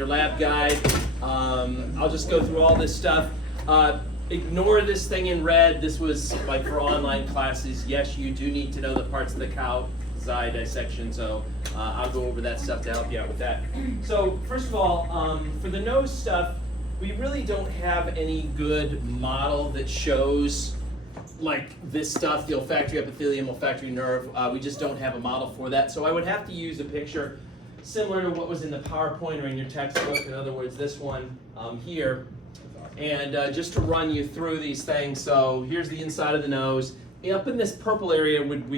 Your lab guide. I'll just go through all this stuff. Ignore this thing in red. This was like for online classes. Yes, you do need to know the parts of the cow xi dissection, so I'll go over that stuff to help you out with that. So first of all, for the nose stuff, we really don't have any good model that shows like this stuff, the olfactory epithelium, olfactory nerve. We just don't have a model for that. So I would have to use a picture similar to what was in the PowerPoint or in your textbook. In other words, this one here. And just to run you through these things. So here's the inside of the nose. Up in this purple area would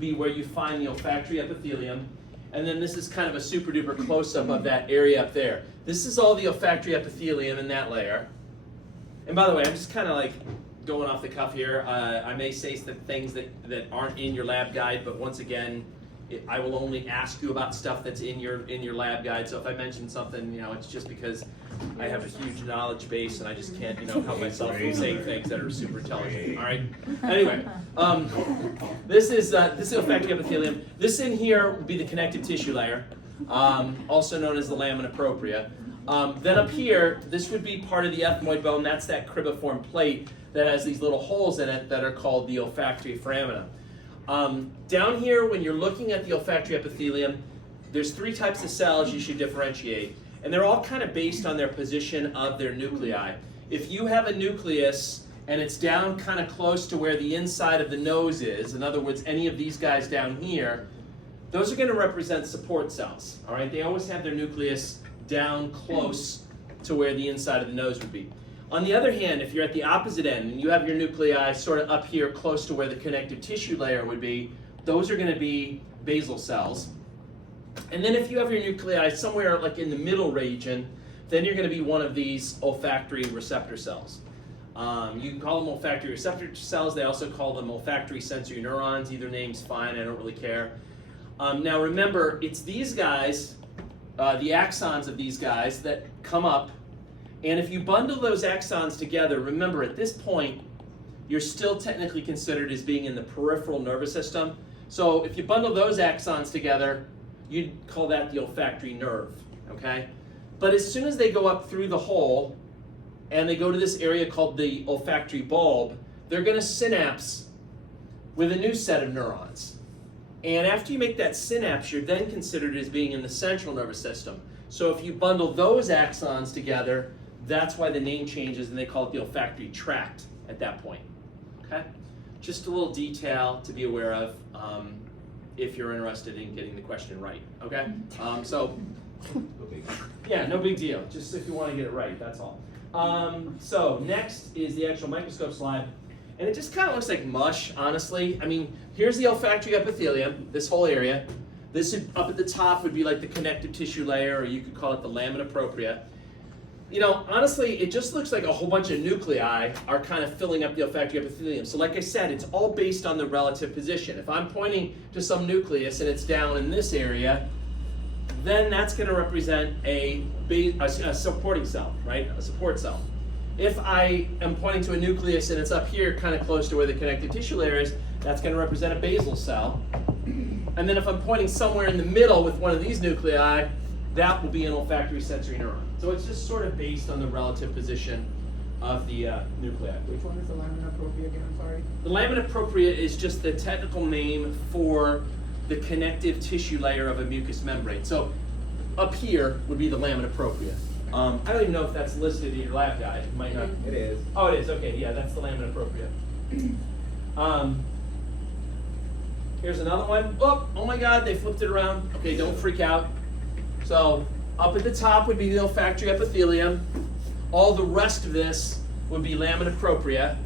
be where you find the olfactory epithelium. And then this is kind of a super duper close-up of that area up there. This is all the olfactory epithelium in that layer. And by the way, I'm just kind of like going off the cuff here. I may say some things that aren't in your lab guide, but once again, I will only ask you about stuff that's in your lab guide. So if I mention something, it's just because I have a huge knowledge base and I just can't, help myself from saying things that are super intelligent. All right. Anyway, this is olfactory epithelium. This in here would be the connective tissue layer, also known as the lamina propria. Then up here, this would be part of the ethmoid bone. That's that cribiform plate that has these little holes in it that are called the olfactory foramina. Down here, when you're looking at the olfactory epithelium, there's three types of cells you should differentiate. And they're all kind of based on their position of their nuclei. If you have a nucleus and it's down kind of close to where the inside of the nose is, in other words, any of these guys down here, those are going to represent support cells. All right, they always have their nucleus down close to where the inside of the nose would be. On the other hand, if you're at the opposite end and you have your nuclei sort of up here close to where the connective tissue layer would be, those are going to be basal cells. And then if you have your nuclei somewhere like in the middle region, then you're going to be one of these olfactory receptor cells. You can call them olfactory receptor cells. They also call them olfactory sensory neurons. Either name's fine. I don't really care. Now remember, it's these guys, the axons of these guys that come up. And if you bundle those axons together, remember at this point, you're still technically considered as being in the peripheral nervous system. So if you bundle those axons together, you'd call that the olfactory nerve, okay? But as soon as they go up through the hole and they go to this area called the olfactory bulb, they're going to synapse with a new set of neurons. And after you make that synapse, you're then considered as being in the central nervous system. So if you bundle those axons together, that's why the name changes and they call it the olfactory tract at that point, okay? Just a little detail to be aware of. If you're interested in getting the question right, okay? Yeah, no big deal. Just if you want to get it right, that's all. So next is the actual microscope slide. And it just kind of looks like mush, honestly. I mean, here's the olfactory epithelium, this whole area. This up at the top would be like the connective tissue layer, or you could call it the lamina propria. Honestly, it just looks like a whole bunch of nuclei are kind of filling up the olfactory epithelium. So like I said, it's all based on the relative position. If I'm pointing to some nucleus and it's down in this area, then that's going to represent a supporting cell, right? A support cell. If I am pointing to a nucleus and it's up here kind of close to where the connective tissue layer is, that's going to represent a basal cell. And then if I'm pointing somewhere in the middle with one of these nuclei, that will be an olfactory sensory neuron. So it's just sort of based on the relative position of the nuclei. Which one is the lamina propria again? I'm sorry. The lamina propria is just the technical name for the connective tissue layer of a mucous membrane. So up here would be the lamina propria. I don't even know if that's listed in your lab guide. It might not. It is. Oh, it is. Okay, yeah, that's the lamina propria. Here's another one. Oh my God, they flipped it around. Okay, don't freak out. So up at the top would be the olfactory epithelium. All the rest of this would be lamina propria,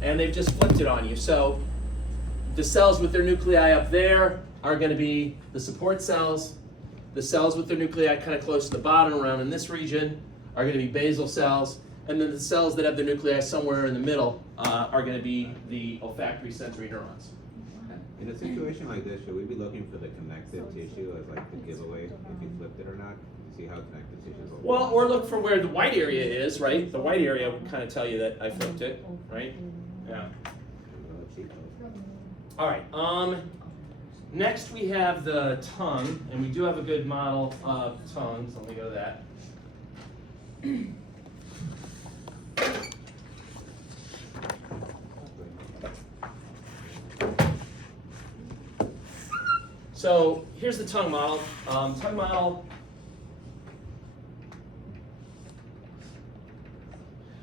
and they've just flipped it on you. So the cells with their nuclei up there are going to be the support cells. The cells with their nuclei kind of close to the bottom around in this region are going to be basal cells. And then the cells that have their nuclei somewhere in the middle are going to be the olfactory sensory neurons. In a situation like this, should we be looking for the connective tissue as like the giveaway if you flipped it or not? To see how connective tissue is. Well, or look for where the white area is, right? The white area would kind of tell you that I flipped it, right? Yeah. All right. Next we have the tongue, and we do have a good model of tongues. Let me go to that. So here's the tongue model. Tongue model.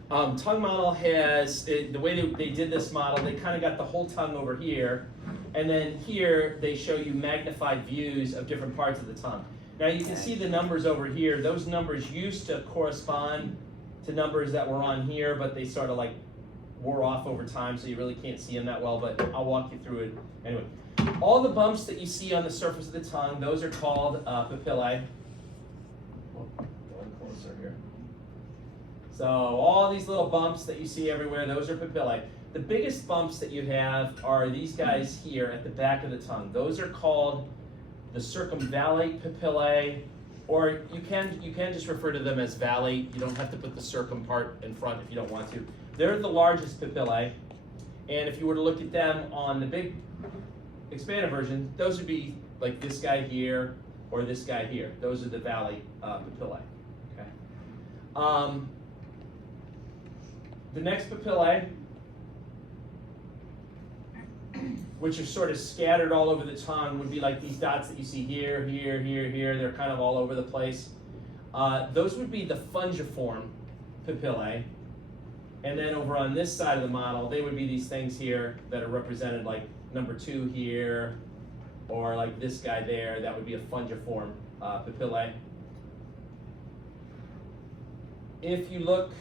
Tongue model has, the way they did this model, they kind of got the whole tongue over here, and then here they show you magnified views of different parts of the tongue. Now you can see the numbers over here. Those numbers used to correspond to numbers that were on here, but they sort of like wore off over time, so you really can't see them that well, but I'll walk you through it anyway. All the bumps that you see on the surface of the tongue, those are called papillae. Going closer here. So all these little bumps that you see everywhere, those are papillae. The biggest bumps that you have are these guys here at the back of the tongue. Those are called the circumvallate papillae, or you can just refer to them as vallate. You don't have to put the circum part in front if you don't want to. They're the largest papillae, and if you were to look at them on the big expanded version, those would be like this guy here or this guy here. Those are the vallate papillae. Okay. The next papillae, which are sort of scattered all over the tongue, would be like these dots that you see here, here, here, here. They're kind of all over the place. Those would be the fungiform papillae. And then over on this side of the model, they would be these things here that are represented like number 2 here, or like this guy there. That would be a fungiform papillae. If you look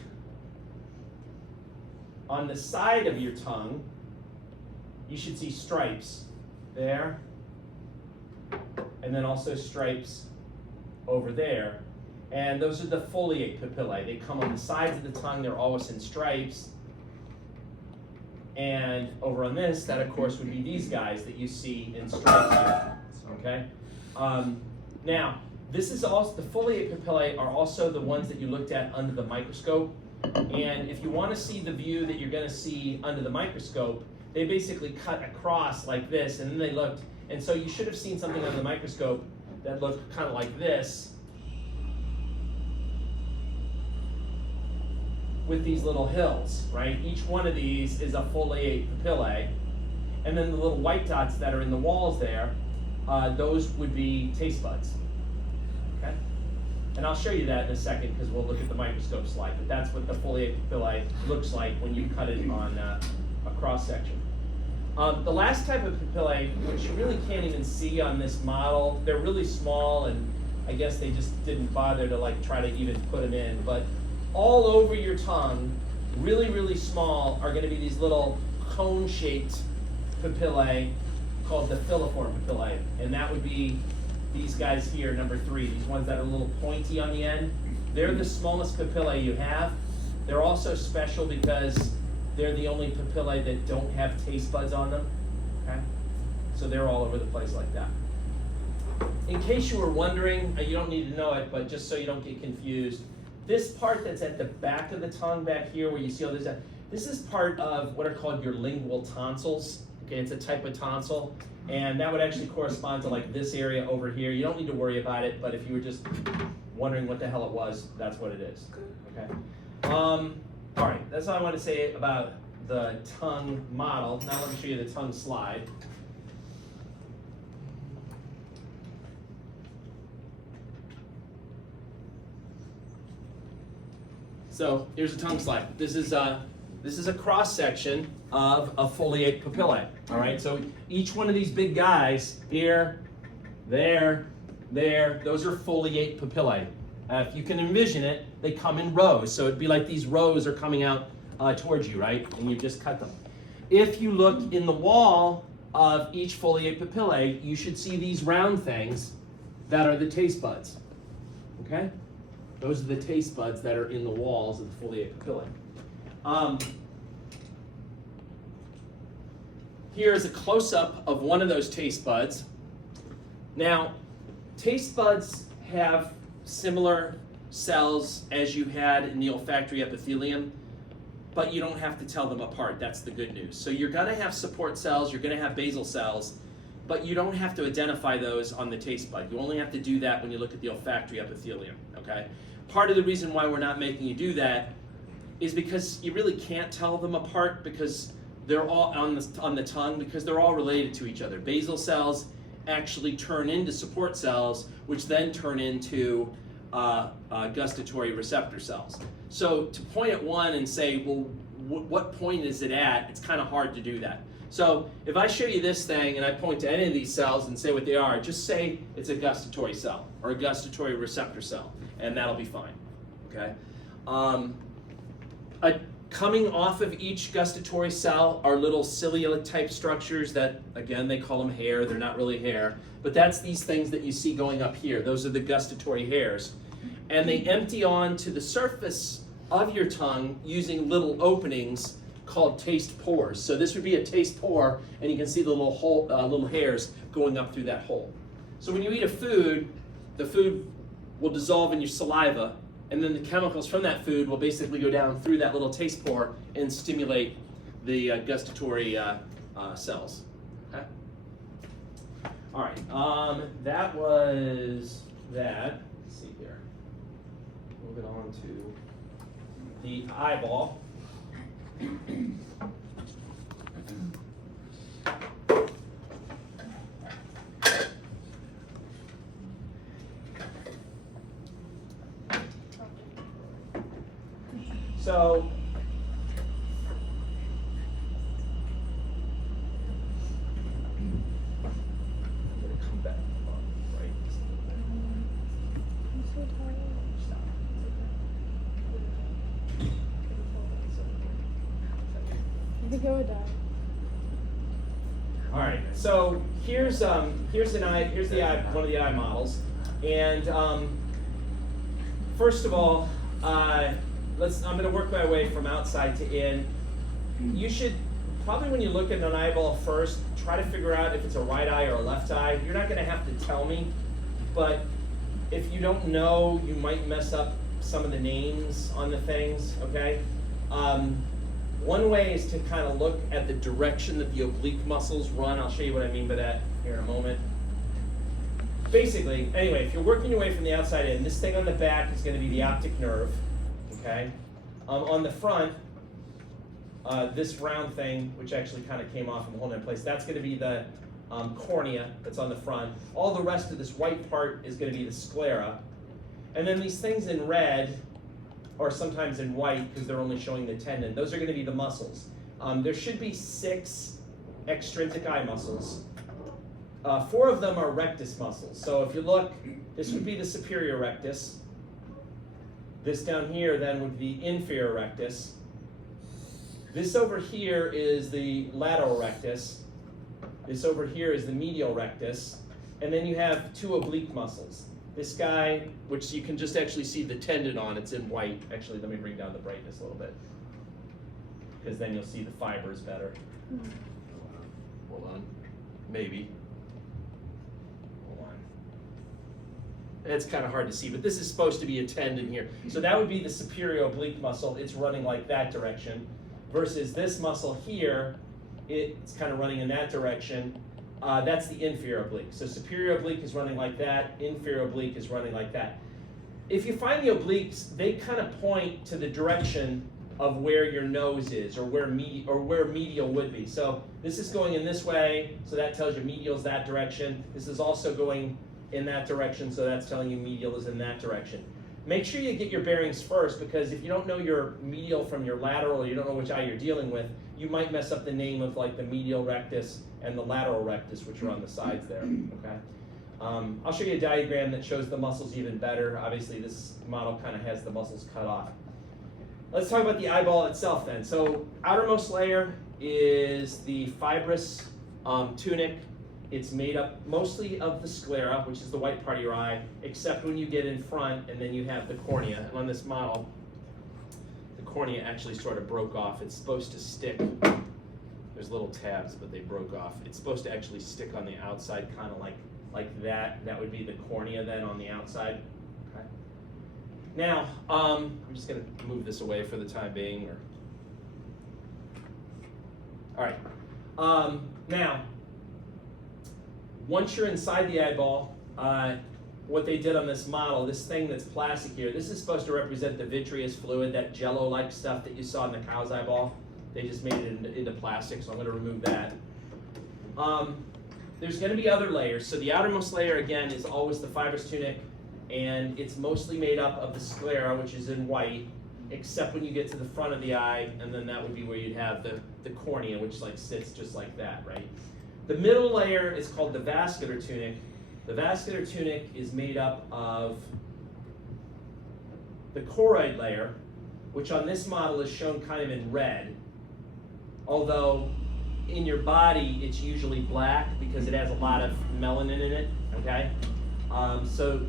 on the side of your tongue, you should see stripes there, and then also stripes over there. And those are the foliate papillae. They come on the sides of the tongue, they're always in stripes. And over on this, that of course would be these guys that you see in stripes here, okay? Now, this is also, the foliate papillae are also the ones that you looked at under the microscope. And if you want to see the view that you're going to see under the microscope, they basically cut across like this, and then they looked, and so you should have seen something under the microscope that looked kind of like this, with these little hills, right? Each one of these is a foliate papillae, and then the little white dots that are in the walls there, those would be taste buds, okay? And I'll show you that in a second because we'll look at the microscope slide, but that's what the foliate papillae looks like when you cut it on a cross section. The last type of papillae, which you really can't even see on this model, they're really small, and I guess they just didn't bother to like try to even put them in, but all over your tongue, really, really small, are going to be these little cone-shaped papillae called the filiform papillae, and that would be these guys here, number 3, these ones that are a little pointy on the end. They're the smallest papillae you have. They're also special because they're the only papillae that don't have taste buds on them, okay? So they're all over the place like that. In case you were wondering, you don't need to know it, but just so you don't get confused, this part that's at the back of the tongue back here where you see all this is part of what are called your lingual tonsils. Okay, it's a type of tonsil, and that would actually correspond to like this area over here. You don't need to worry about it, but if you were just wondering what the hell it was, that's what it is. Okay. All right, that's all I want to say about the tongue model. Now let me show you the tongue slide. So here's a tongue slide. This is a cross section of a foliate papillae. All right. So each one of these big guys here, there, those are foliate papillae. If you can envision it, they come in rows. So it'd be like these rows are coming out towards you, right? And you just cut them. If you look in the wall of each foliate papillae, you should see these round things that are the taste buds. Okay. Those are the taste buds that are in the walls of the foliate papillae. Here is a close-up of one of those taste buds. Now, taste buds have similar cells as you had in the olfactory epithelium, but you don't have to tell them apart. That's the good news. So you're going to have support cells, you're going to have basal cells, but you don't have to identify those on the taste bud. You only have to do that when you look at the olfactory epithelium, okay? part of the reason why we're not making you do that is because you really can't tell them apart because they're all on the tongue because they're all related to each other. Basal cells actually turn into support cells, which then turn into gustatory receptor cells. So to point at one and say, well, what point is it at? It's kind of hard to do that. So if I show you this thing and I point to any of these cells and say what they are, just say it's a gustatory cell or a gustatory receptor cell, and that'll be fine. Okay. Coming off of each gustatory cell are little cilia-type structures that, again, they call them hair. They're not really hair, but that's these things that you see going up here. Those are the gustatory hairs. And they empty onto the surface of your tongue using little openings called taste pores. So this would be a taste pore, and you can see the little hairs going up through that hole. So when you eat a food, the food will dissolve in your saliva, and then the chemicals from that food will basically go down through that little taste pore and stimulate the gustatory cells. Okay? All right, that was that. Let's see here. Moving on to the eyeball. So I'm going to come back right just a little bit. I'm so tired. Stop. I think I would die. All right. So here's the eye, one of the eye models, and first of all, I'm going to work my way from outside to in. You should probably, when you look at an eyeball first, try to figure out if it's a right eye or a left eye. You're not going to have to tell me, but if you don't know, you might mess up some of the names on the things. Okay. One way is to kind of look at the direction that the oblique muscles run. I'll show you what I mean by that here in a moment. Basically, anyway, if you're working your way from the outside in, this thing on the back is going to be the optic nerve. Okay. On the front, this round thing, which actually kind of came off and holding in place, that's going to be the cornea that's on the front. All the rest of this white part is going to be the sclera. And then these things in red, or sometimes in white because they're only showing the tendon, those are going to be the muscles. There should be 6 extrinsic eye muscles. 4 of them are rectus muscles. So if you look, this would be the superior rectus. This down here then would be inferior rectus. This over here is the lateral rectus. This over here is the medial rectus. And then you have 2 oblique muscles. This guy, which you can just actually see the tendon on, it's in white. Actually, let me bring down the brightness a little bit, because then you'll see the fibers better. Hold on. Maybe. Hold on. It's kind of hard to see, but this is supposed to be a tendon here. So that would be the superior oblique muscle. It's running like that direction, versus this muscle here, it's kind of running in that direction. That's the inferior oblique. So superior oblique is running like that, inferior oblique is running like that. If you find the obliques, they kind of point to the direction of where your nose is, or where medial would be. So this is going in this way, so that tells you medial is that direction. This is also going in that direction, so that's telling you medial is in that direction. Make sure you get your bearings first, because if you don't know your medial from your lateral, or you don't know which eye you're dealing with, you might mess up the name of like the medial rectus and the lateral rectus, which are on the sides there. Okay. I'll show you a diagram that shows the muscles even better. Obviously, this model kind of has the muscles cut off. Let's talk about the eyeball itself then. So outermost layer is the fibrous tunic. It's made up mostly of the sclera, which is the white part of your eye, except when you get in front and then you have the cornea. And on this model, the cornea actually sort of broke off. It's supposed to stick. There's little tabs, but they broke off. It's supposed to actually stick on the outside, kind of like that. That would be the cornea then on the outside. Okay. Now, I'm just going to move this away for the time being. All right. Now, once you're inside the eyeball, what they did on this model, this thing that's plastic here, this is supposed to represent the vitreous fluid, that jello-like stuff that you saw in the cow's eyeball. They just made it into plastic, so I'm going to remove that. There's going to be other layers. So the outermost layer, again, is always the fibrous tunic, and it's mostly made up of the sclera, which is in white, except when you get to the front of the eye, and then that would be where you'd have the cornea, which like sits just like that, right? The middle layer is called the vascular tunic. The vascular tunic is made up of the choroid layer, which on this model is shown kind of in red, although in your body it's usually black because it has a lot of melanin in it, okay? So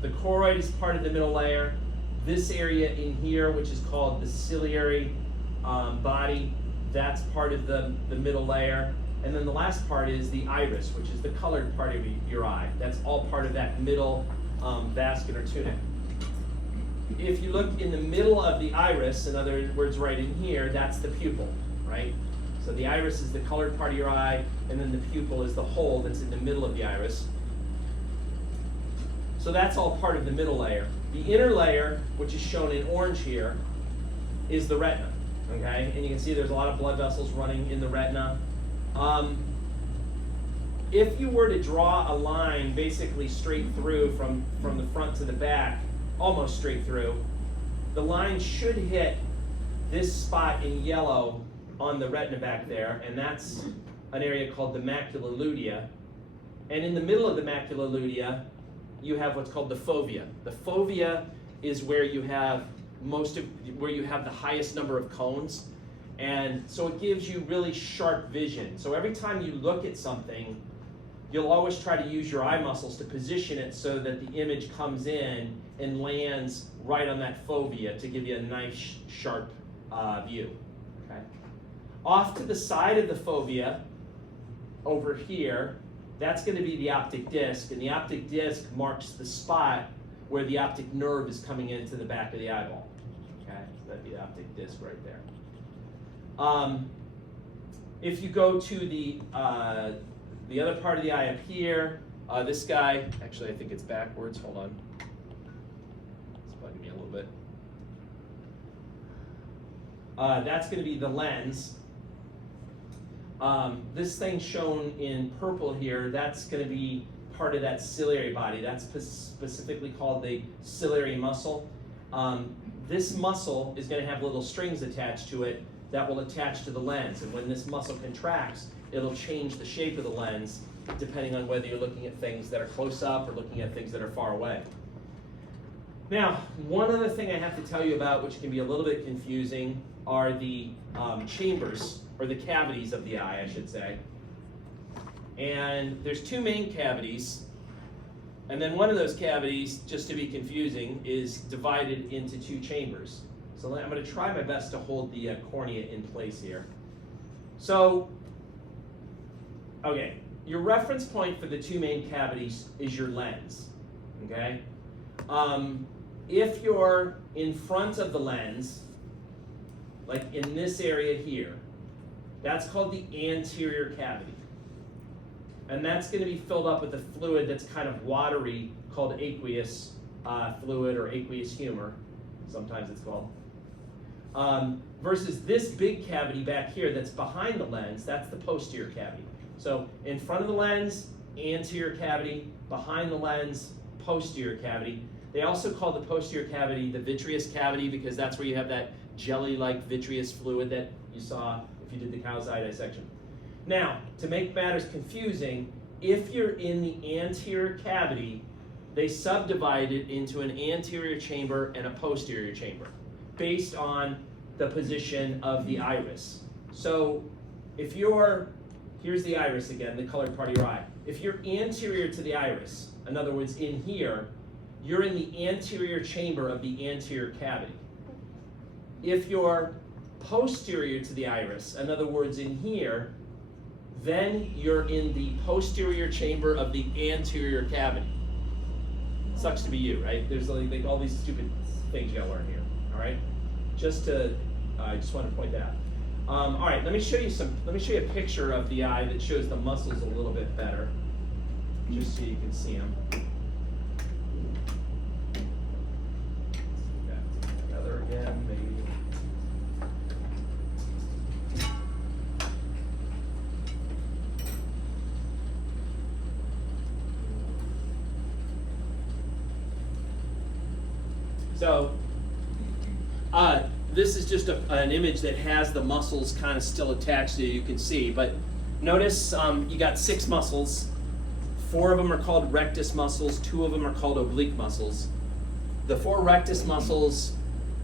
the choroid is part of the middle layer. This area in here, which is called the ciliary body, that's part of the middle layer. And then the last part is the iris, which is the colored part of your eye. That's all part of that middle vascular tunic. If you look in the middle of the iris, in other words right in here, that's the pupil, right? So the iris is the colored part of your eye, and then the pupil is the hole that's in the middle of the iris. So that's all part of the middle layer. The inner layer, which is shown in orange here, is the retina, okay? And you can see there's a lot of blood vessels running in the retina. If you were to draw a line basically straight through from the front to the back, almost straight through, the line should hit this spot in yellow on the retina back there, and that's an area called the macula lutea. And in the middle of the macula lutea, you have what's called the fovea. The fovea is where you have the highest number of cones. And so it gives you really sharp vision. So every time you look at something, you'll always try to use your eye muscles to position it so that the image comes in and lands right on that fovea to give you a nice sharp view. Okay? Off to the side of the fovea, over here, that's going to be the optic disc, and the optic disc marks the spot where the optic nerve is coming into the back of the eyeball. Okay, so that'd be the optic disc right there. If you go to the other part of the eye up here, this guy, actually I think it's backwards, hold on. It's bugging me a little bit. That's going to be the lens. This thing shown in purple here, that's going to be part of that ciliary body. That's specifically called the ciliary muscle. This muscle is going to have little strings attached to it that will attach to the lens. And when this muscle contracts, it'll change the shape of the lens depending on whether you're looking at things that are close up or looking at things that are far away. Now, one other thing I have to tell you about, which can be a little bit confusing, are the chambers, or the cavities of the eye, I should say. And there's two main cavities, and then one of those cavities, just to be confusing, is divided into two chambers. So I'm going to try my best to hold the cornea in place here. So, okay, your reference point for the two main cavities is your lens, okay? If you're in front of the lens, like in this area here, that's called the anterior cavity. And that's going to be filled up with a fluid that's kind of watery called aqueous fluid or aqueous humor, sometimes it's called. Versus this big cavity back here that's behind the lens, that's the posterior cavity. So in front of the lens, anterior cavity, behind the lens, posterior cavity. They also call the posterior cavity the vitreous cavity because that's where you have that jelly-like vitreous fluid that you saw if you did the cow's eye dissection. Now, to make matters confusing, if you're in the anterior cavity, they subdivide it into an anterior chamber and a posterior chamber based on the position of the iris. So if you're, here's the iris again, the colored part of your eye. If you're anterior to the iris, in other words, in here, you're in the anterior chamber of the anterior cavity. If you're posterior to the iris, in other words, in here, then you're in the posterior chamber of the anterior cavity. Sucks to be you, right? There's like all these stupid things you gotta learn here, all right? I just want to point that out. All right, let me show you a picture of the eye that shows the muscles a little bit better, just so you can see them. So, this is just an image that has the muscles kind of still attached that you can see. But notice you got 6 muscles. 4 of them are called rectus muscles. 2 of them are called oblique muscles. The 4 rectus muscles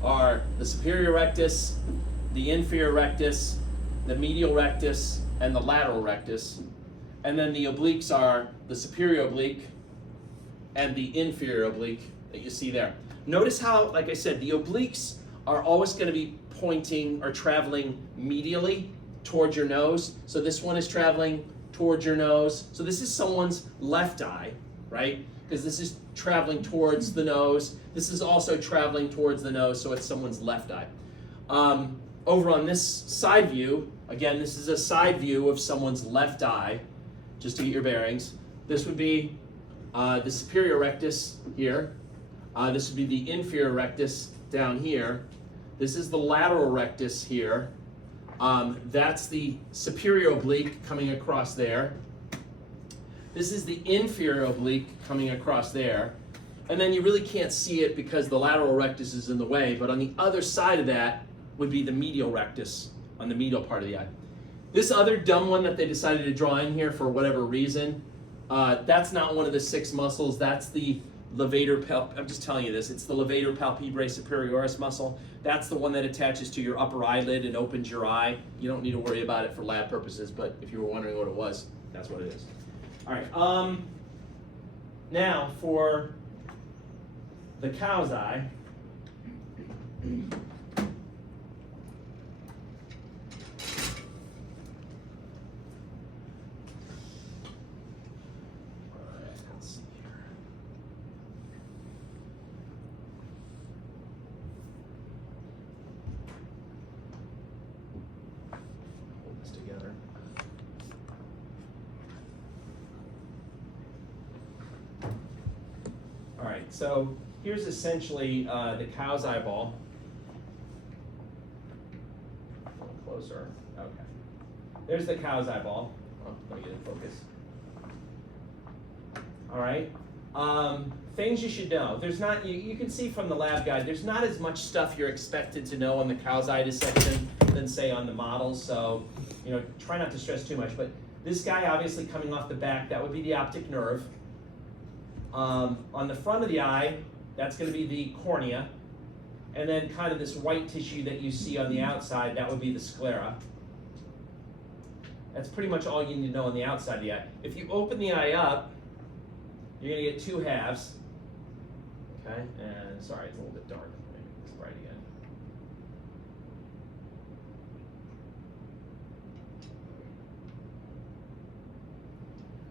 are the superior rectus, the inferior rectus, the medial rectus, and the lateral rectus. And then the obliques are the superior oblique and the inferior oblique that you see there. Notice how, like I said, the obliques are always going to be pointing or traveling medially towards your nose. So this one is traveling towards your nose. So this is someone's left eye, right? Because this is traveling towards the nose. This is also traveling towards the nose, so it's someone's left eye. Over on this side view, again, this is a side view of someone's left eye, just to get your bearings. This would be the superior rectus here. This would be the inferior rectus down here. This is the lateral rectus here. That's the superior oblique coming across there. This is the inferior oblique coming across there. And then you really can't see it because the lateral rectus is in the way, but on the other side of that would be the medial rectus on the medial part of the eye. This other dumb one that they decided to draw in here for whatever reason, that's not one of the 6 muscles. That's the levator I'm just telling you this. It's the levator palpebrae superioris muscle. That's the one that attaches to your upper eyelid and opens your eye. You don't need to worry about it for lab purposes, but if you were wondering what it was, that's what it is. All right. Now for the cow's eye. So here's essentially the cow's eyeball. A little closer. Okay. There's the cow's eyeball. Oh, let me get it focused. All right. Things you should know. There's not. You can see from the lab guide. There's not as much stuff you're expected to know on the cow's eye dissection than say on the models. So try not to stress too much. But this guy, obviously coming off the back, that would be the optic nerve. On the front of the eye, that's going to be the cornea, and then kind of this white tissue that you see on the outside, that would be the sclera. That's pretty much all you need to know on the outside of the eye. If you open the eye up, you're going to get 2 halves. Okay, and sorry, it's a little bit dark. Let me make this bright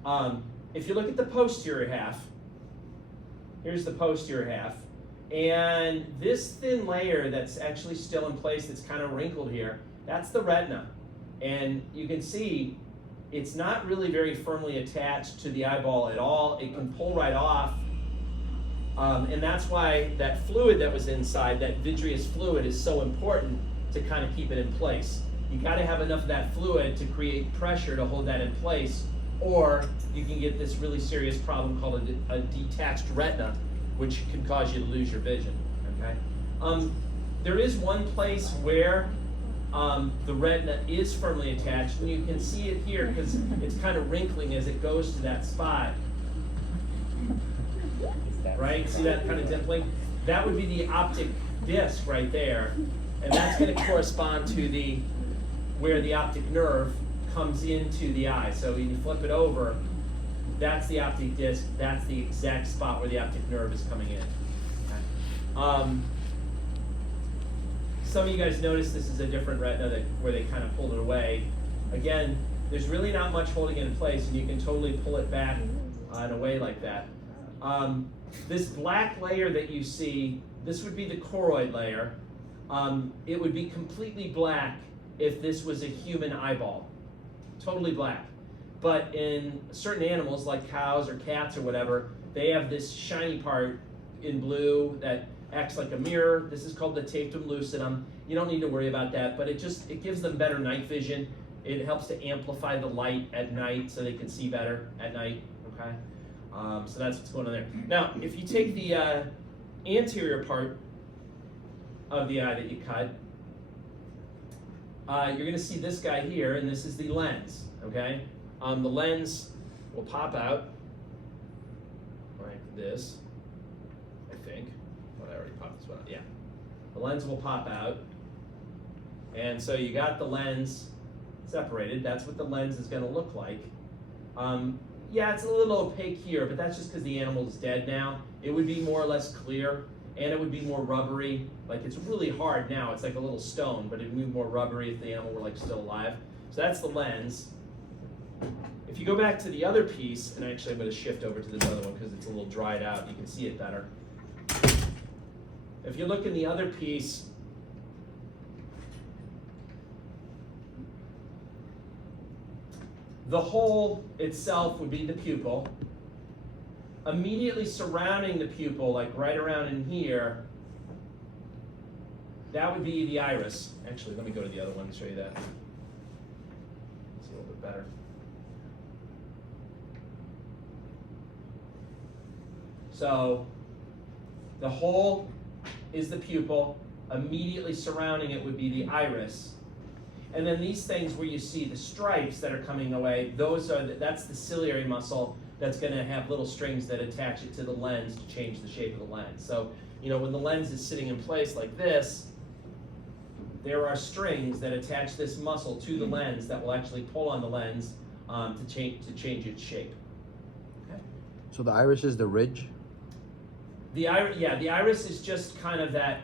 again. If you look at the posterior half, here's the posterior half, and this thin layer that's actually still in place, that's kind of wrinkled here, that's the retina. And you can see it's not really very firmly attached to the eyeball at all. It can pull right off, and that's why that fluid that was inside, that vitreous fluid, is so important to kind of keep it in place. You got to have enough of that fluid to create pressure to hold that in place, or you can get this really serious problem called a detached retina, which can cause you to lose your vision. Okay. There is one place where the retina is firmly attached, and you can see it here because it's kind of wrinkling as it goes to that spot. Right? See that kind of dimpling? That would be the optic disc right there, and that's going to correspond to where the optic nerve comes into the eye. So when you flip it over, that's the optic disc. That's the exact spot where the optic nerve is coming in. Okay. Some of you guys noticed this is a different retina where they kind of pulled it away. Again, there's really not much holding it in place, and you can totally pull it back in a way like that. This black layer that you see, this would be the choroid layer. It would be completely black if this was a human eyeball. Totally black. But in certain animals like cows or cats or whatever, they have this shiny part in blue that acts like a mirror. This is called the tapetum lucidum. You don't need to worry about that, but it gives them better night vision. It helps to amplify the light at night so they can see better at night. Okay, so that's what's going on there. Now, if you take the anterior part of the eye that you cut, you're going to see this guy here, and this is the lens, okay? The lens will pop out like this, I think. Oh, I already popped this one out, yeah. The lens will pop out, and so you got the lens separated. That's what the lens is going to look like. Yeah, it's a little opaque here, but that's just because the animal is dead now. It would be more or less clear, and it would be more rubbery. Like, it's really hard now. It's like a little stone, but it would be more rubbery if the animal were like still alive. So that's the lens. If you go back to the other piece, and actually I'm going to shift over to this other one because it's a little dried out. You can see it better. If you look in the other piece, the hole itself would be the pupil. Immediately surrounding the pupil, like right around in here, that would be the iris. Actually, let me go to the other one to show you that. See a little bit better. So the hole is the pupil. Immediately surrounding it would be the iris. And then these things where you see the stripes that are coming away, that's the ciliary muscle that's going to have little strings that attach it to the lens to change the shape of the lens. So, when the lens is sitting in place like this, there are strings that attach this muscle to the lens that will actually pull on the lens to change its shape. Okay. So the iris is the ridge? The iris is just kind of that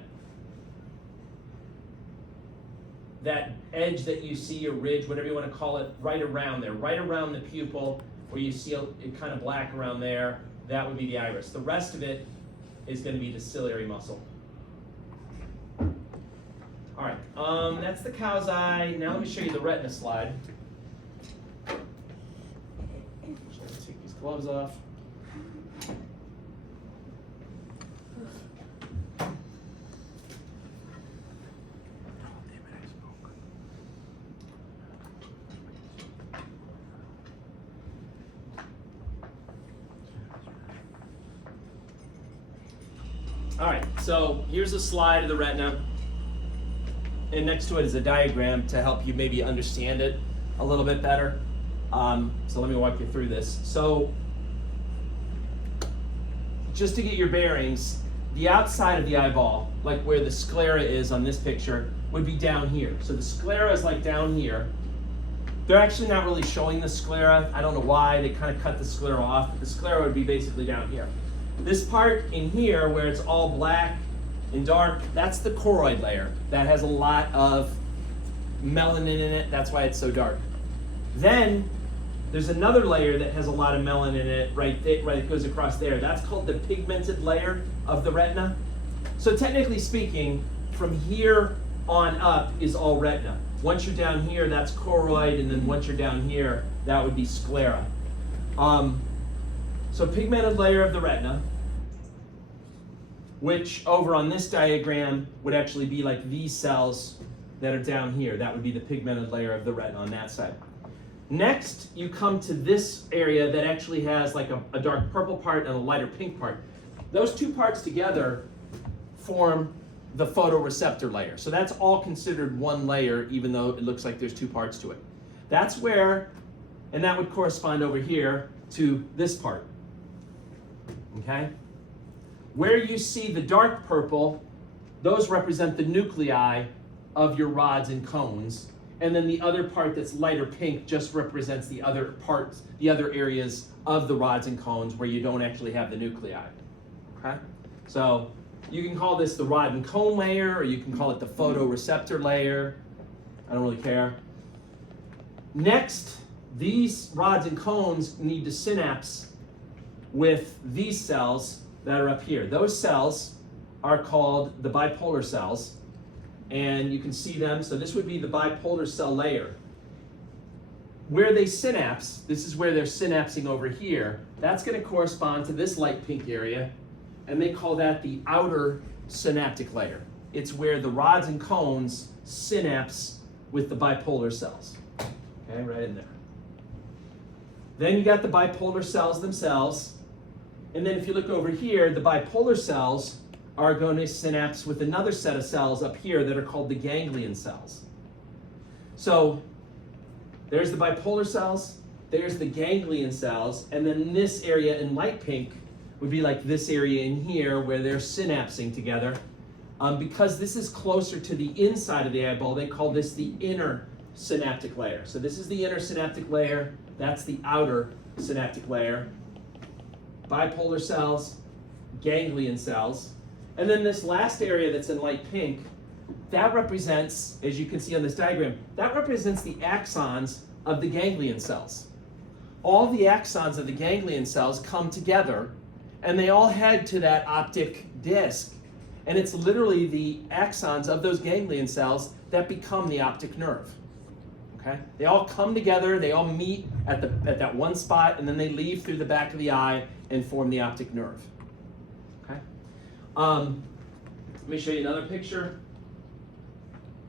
edge that you see, or ridge, whatever you want to call it, right around there, right around the pupil, where you see it kind of black around there. That would be the iris. The rest of it is going to be the ciliary muscle. All right, that's the cow's eye. Now let me show you the retina slide. Let me take these gloves off. All right, so here's a slide of the retina, and next to it is a diagram to help you maybe understand it a little bit better. So let me walk you through this. So just to get your bearings, the outside of the eyeball, like where the sclera is on this picture, would be down here. So the sclera is like down here. They're actually not really showing the sclera. I don't know why. They kind of cut the sclera off, but the sclera would be basically down here. This part in here, where it's all black and dark, that's the choroid layer. That has a lot of melanin in it. That's why it's so dark. Then there's another layer that has a lot of melanin in it, right? It goes across there. That's called the pigmented layer of the retina. So technically speaking, from here on up is all retina. Once you're down here, that's choroid, and then once you're down here, that would be sclera. So pigmented layer of the retina, which over on this diagram would actually be like these cells that are down here. That would be the pigmented layer of the retina on that side. Next, you come to this area that actually has like a dark purple part and a lighter pink part. Those two parts together form the photoreceptor layer. So that's all considered one layer, even though it looks like there's two parts to it. That's where, and that would correspond over here to this part. Okay? Where you see the dark purple, those represent the nuclei of your rods and cones. And then the other part that's lighter pink just represents the other parts, the other areas of the rods and cones where you don't actually have the nuclei. Okay? So you can call this the rod and cone layer, or you can call it the photoreceptor layer. I don't really care. Next, these rods and cones need to synapse with these cells that are up here. Those cells are called the bipolar cells, and you can see them. So this would be the bipolar cell layer. Where they synapse, this is where they're synapsing over here, that's going to correspond to this light pink area, and they call that the outer synaptic layer. It's where the rods and cones synapse with the bipolar cells. Okay, right in there. Then you got the bipolar cells themselves. And then if you look over here, the bipolar cells are going to synapse with another set of cells up here that are called the ganglion cells. So there's the bipolar cells, there's the ganglion cells, and then this area in light pink would be like this area in here where they're synapsing together. Because this is closer to the inside of the eyeball, they call this the inner synaptic layer. So this is the inner synaptic layer, that's the outer synaptic layer. Bipolar cells, ganglion cells. And then this last area that's in light pink, that represents, as you can see on this diagram, that represents the axons of the ganglion cells. All the axons of the ganglion cells come together and they all head to that optic disc. And it's literally the axons of those ganglion cells that become the optic nerve. Okay? They all come together, they all meet at that one spot, and then they leave through the back of the eye and form the optic nerve. Okay? Let me show you another picture.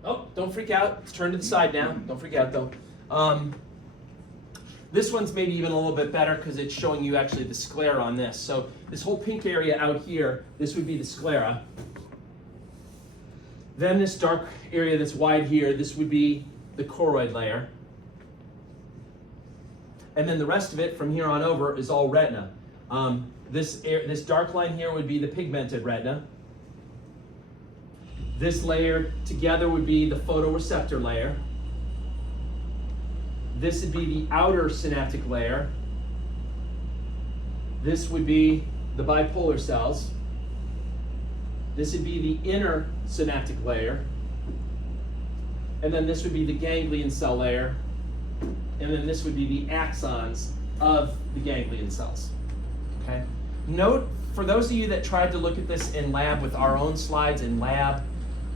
Oh, don't freak out. Let's turn to the side now. Don't freak out though. This one's maybe even a little bit better because it's showing you actually the sclera on this. So this whole pink area out here, this would be the sclera. Then this dark area that's wide here, this would be the choroid layer. And then the rest of it from here on over is all retina. This dark line here would be the pigmented retina. This layer together would be the photoreceptor layer. This would be the outer synaptic layer. This would be the bipolar cells. This would be the inner synaptic layer. And then this would be the ganglion cell layer. And then this would be the axons of the ganglion cells. Okay? Note, for those of you that tried to look at this in lab with our own slides in lab,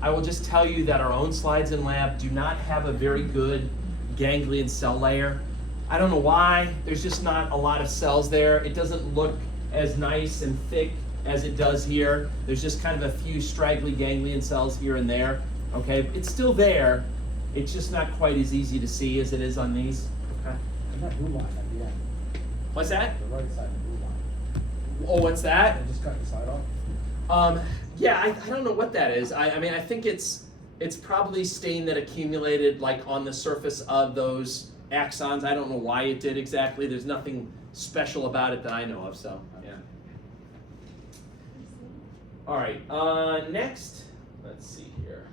I will just tell you that our own slides in lab do not have a very good ganglion cell layer. I don't know why. There's just not a lot of cells there. It doesn't look as nice and thick as it does here. There's just kind of a few straggly ganglion cells here and there. Okay, it's still there. It's just not quite as easy to see as it is on these. Okay. And that blue line at the end, What's that? the right side, the blue line. Oh, what's that? I just cut the side off. Yeah, I don't know what that is. I mean, I think it's probably stain that accumulated like on the surface of those axons. I don't know why it did exactly. There's nothing special about it that I know of, so yeah. All right, next, let's see here.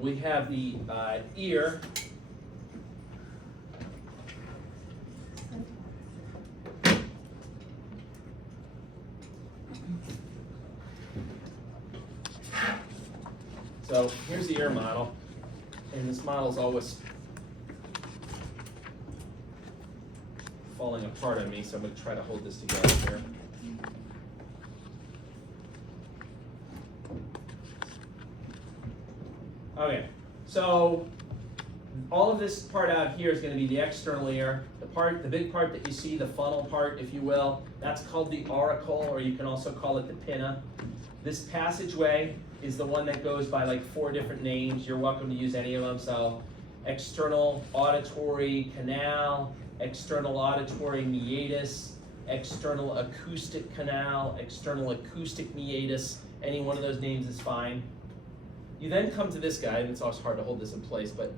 We have the ear. So here's the ear model, and this model's always falling apart on me, so I'm going to try to hold this together here. Okay, so all of this part out here is going to be the external ear. The big part that you see, the funnel part, if you will, that's called the auricle, or you can also call it the pinna. This passageway is the one that goes by like 4 different names. You're welcome to use any of them. So external auditory canal, external auditory meatus, external acoustic canal, external acoustic meatus. Any one of those names is fine. You then come to this guy, and it's also hard to hold this in place, but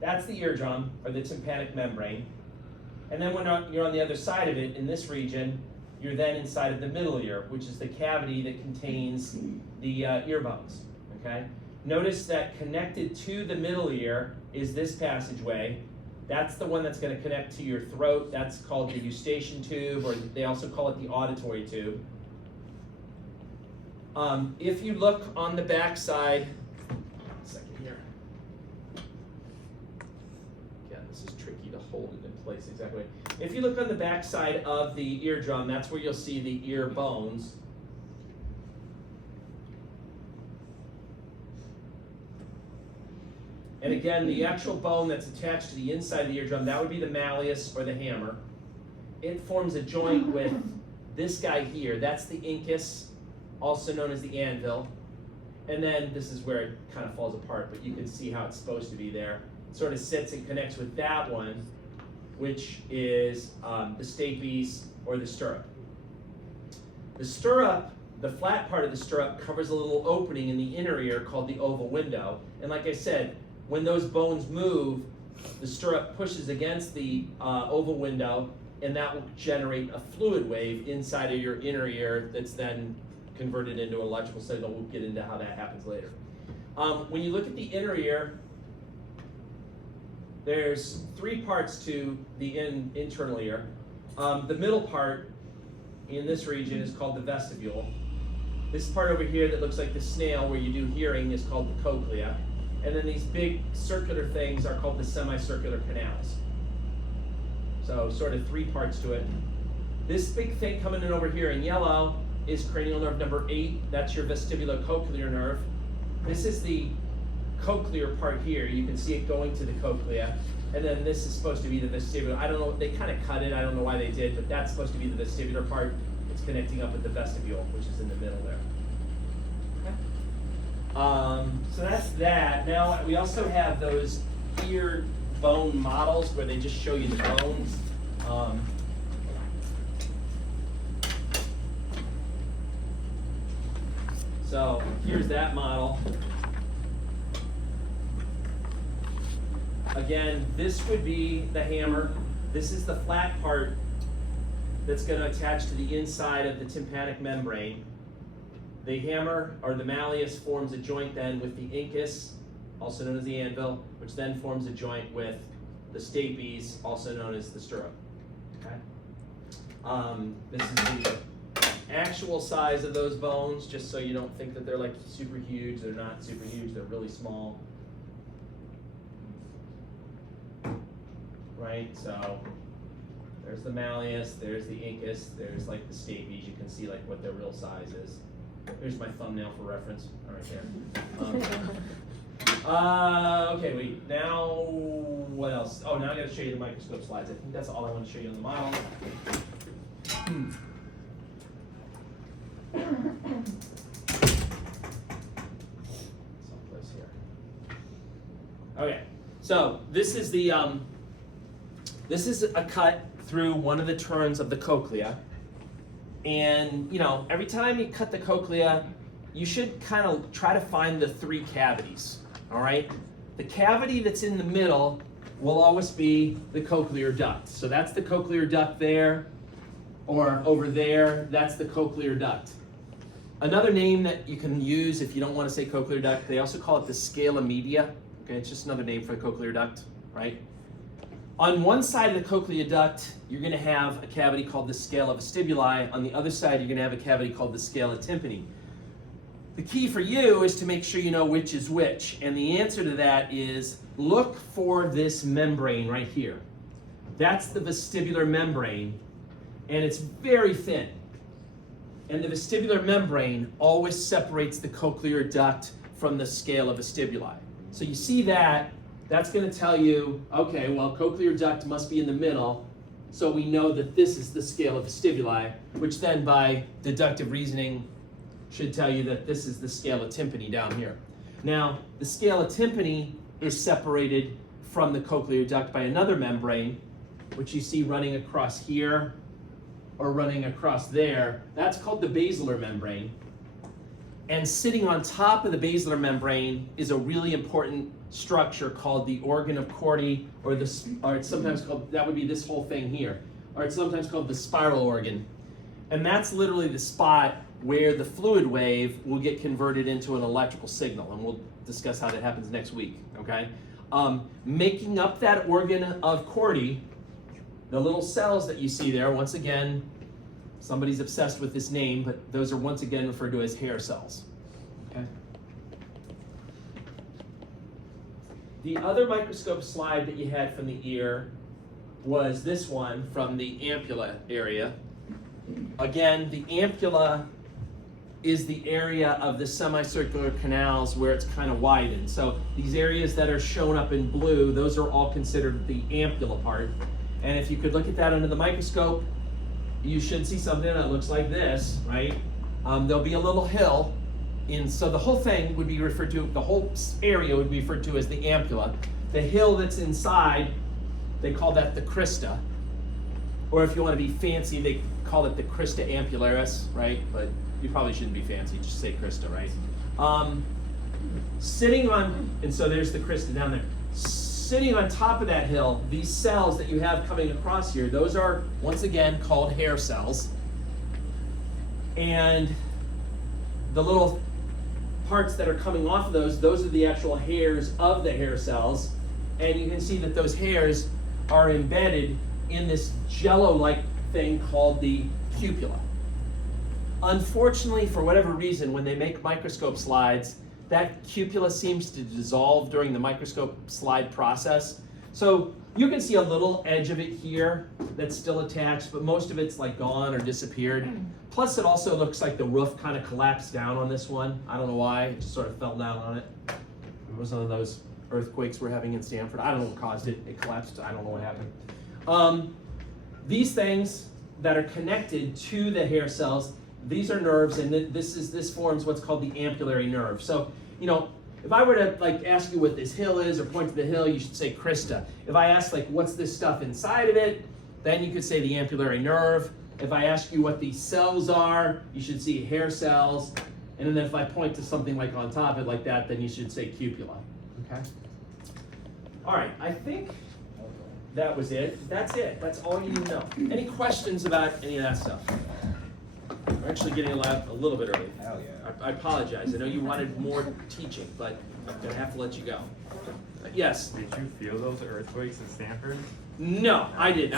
that's the eardrum, or the tympanic membrane. And then when you're on the other side of it, in this region, you're then inside of the middle ear, which is the cavity that contains the ear bones, okay? Notice that connected to the middle ear is this passageway. That's the one that's going to connect to your throat. That's called the eustachian tube, or they also call it the auditory tube. If you look on the back side, second here. Again, this is tricky to hold it in place exactly. If you look on the back side of the eardrum, that's where you'll see the ear bones. And again, the actual bone that's attached to the inside of the eardrum, that would be the malleus or the hammer. It forms a joint with this guy here. That's the incus, also known as the anvil. And then this is where it kind of falls apart, but you can see how it's supposed to be there. It sort of sits and connects with that one. which is the stapes or the stirrup. The stirrup, the flat part of the stirrup, covers a little opening in the inner ear called the oval window. And like I said, when those bones move, the stirrup pushes against the oval window, and that will generate a fluid wave inside of your inner ear that's then converted into an electrical signal. We'll get into how that happens later. When you look at the inner ear, there's three parts to the internal ear. The middle part in this region is called the vestibule. This part over here that looks like the snail where you do hearing is called the cochlea. And then these big circular things are called the semicircular canals. So sort of three parts to it. This big thing coming in over here in yellow is cranial nerve number 8. That's your vestibulocochlear nerve. This is the cochlear part here. You can see it going to the cochlea. And then this is supposed to be the vestibular. I don't know, they kind of cut it. I don't know why they did, but that's supposed to be the vestibular part. It's connecting up with the vestibule, which is in the middle there. So that's that. Now we also have those ear bone models where they just show you the bones. So here's that model. Again, this would be the hammer. This is the flat part that's going to attach to the inside of the tympanic membrane. The hammer, or the malleus, forms a joint then with the incus, also known as the anvil, which then forms a joint with the stapes, also known as the stirrup. Okay? This is the actual size of those bones, just so you don't think that they're like super huge. They're not super huge, they're really small. Right, so there's the malleus, there's the incus, there's like the stapes. You can see like what their real size is. Here's my thumbnail for reference, right there. Okay, wait, now what else? Oh, now I gotta show you the microscope slides. I think that's all I want to show you on the model. Someplace here. Okay, so this is the this is a cut through one of the turns of the cochlea. And, you know, every time you cut the cochlea, you should kind of try to find the three cavities, all right? The cavity that's in the middle will always be the cochlear duct. So that's the cochlear duct there, or over there, that's the cochlear duct. Another name that you can use if you don't want to say cochlear duct, they also call it the scala media. Okay, it's just another name for the cochlear duct, right? On one side of the cochlear duct, you're going to have a cavity called the scala vestibuli. On the other side, you're going to have a cavity called the scala tympani. The key for you is to make sure you know which is which. And the answer to that is look for this membrane right here. That's the vestibular membrane, and it's very thin. And the vestibular membrane always separates the cochlear duct from the scala vestibuli. So you see that. That's going to tell you, okay, well, cochlear duct must be in the middle, so we know that this is the scala vestibuli, which then by deductive reasoning should tell you that this is the scala tympani down here. Now, the scala tympani is separated from the cochlear duct by another membrane, which you see running across here or running across there. That's called the basilar membrane. And sitting on top of the basilar membrane is a really important structure called the organ of Corti, or it's sometimes called, that would be this whole thing here, or it's sometimes called the spiral organ. And that's literally the spot where the fluid wave will get converted into an electrical signal, and we'll discuss how that happens next week, okay? Making up that organ of Corti, the little cells that you see there, once again, somebody's obsessed with this name, but those are once again referred to as hair cells, okay? The other microscope slide that you had from the ear was this one from the ampulla area. Again, the ampulla is the area of the semicircular canals where it's kind of widened. So these areas that are shown up in blue, those are all considered the ampulla part. And if you could look at that under the microscope, you should see something that looks like this, right? There'll be a little hill. So the whole thing would be referred to, the whole area would be referred to as the ampulla. The hill that's inside they call that the crista. Or if you want to be fancy, they call it the crista ampullaris, right? But you probably shouldn't be fancy, just say crista, right? Sitting on, and so there's the crista down there. Sitting on top of that hill, these cells that you have coming across here, those are, once again, called hair cells. And the little parts that are coming off of those are the actual hairs of the hair cells. And you can see that those hairs are embedded in this jello-like thing called the cupula. Unfortunately, for whatever reason, when they make microscope slides, that cupula seems to dissolve during the microscope slide process. So you can see a little edge of it here that's still attached, but most of it's like gone or disappeared. Plus it also looks like the roof kind of collapsed down on this one. I don't know why, it just sort of fell down on it. It was one of those earthquakes we're having in Stanford. I don't know what caused it. It collapsed, I don't know what happened. These things that are connected to the hair cells, these are nerves, and this forms what's called the ampullary nerve. So, you know, if I were to like ask you what this hill is or point to the hill, you should say crista. If I ask like what's this stuff inside of it, then you could say the ampullary nerve. If I ask you what these cells are, you should see hair cells. And then if I point to something like on top of it like that, then you should say cupula. Okay? All right, I think that was it. That's it. That's all you need to know. Any questions about any of that stuff? We're actually getting a little bit early. Hell yeah. I apologize. I know you wanted more teaching, but I'm going to have to let you go. Yes? Did you feel those earthquakes in Stanford? No, I didn't.